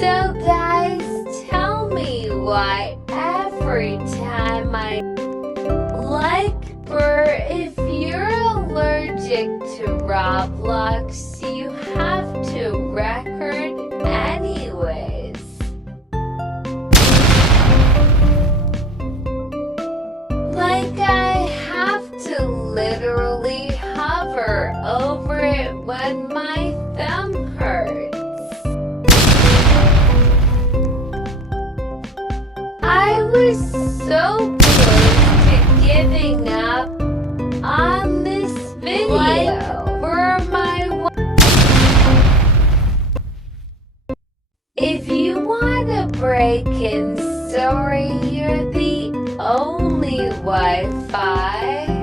So guys, tell me why every time I if you're allergic to Roblox, you have to record anyways. Like I have to literally hover over it when my thumb hurts. I was so close to giving up on this video for my If you want a break in sorry, you're the only Wi-Fi.